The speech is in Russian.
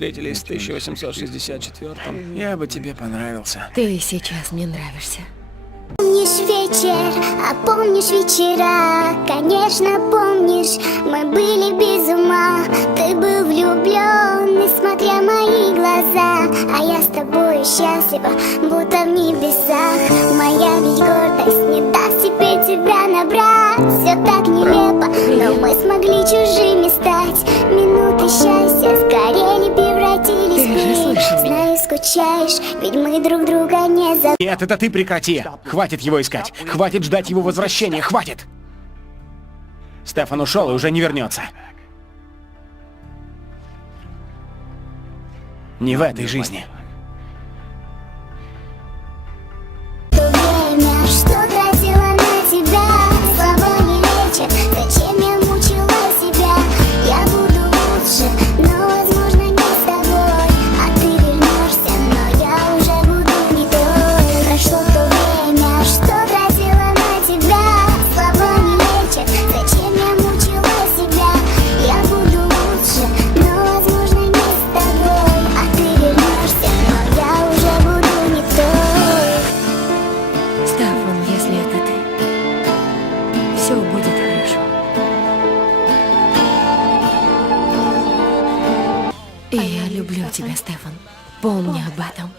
встретились в 1864-м, я бы тебе понравился. Ты сейчас мне нравишься. Помнишь вечер, а помнишь вечера? Конечно, помнишь, мы были без ума. Ты был влюблен, несмотря мои глаза. А я с тобой счастлива, будто в небесах. Моя ведь гордость не даст теперь тебя набрать. Все так нелепо, но мы смогли чужими стать. Минуты счастья сгорели, превратились в пыль. Знаю, скучаешь, ведь мы друг друга не забыли. Нет, это ты прекрати. Хватит его искать. Хватит ждать его возвращения. Хватит. Стефан ушел и уже не вернется. Не в этой жизни. То время, что тратила на тебя, слова не лечат. Зачем я мучила себя? Я буду лучше, но, возможно, не с тобой. А ты вернешься, но я уже буду не той. Прошло то время, что тратила на тебя, слова не лечат. Зачем я мучила себя? Я буду лучше, но, возможно, не с тобой. А ты вернешься, но я уже буду не той. Стефан, если это ты, все будет хорошо. И я люблю тебя, Стефан. Помни об этом.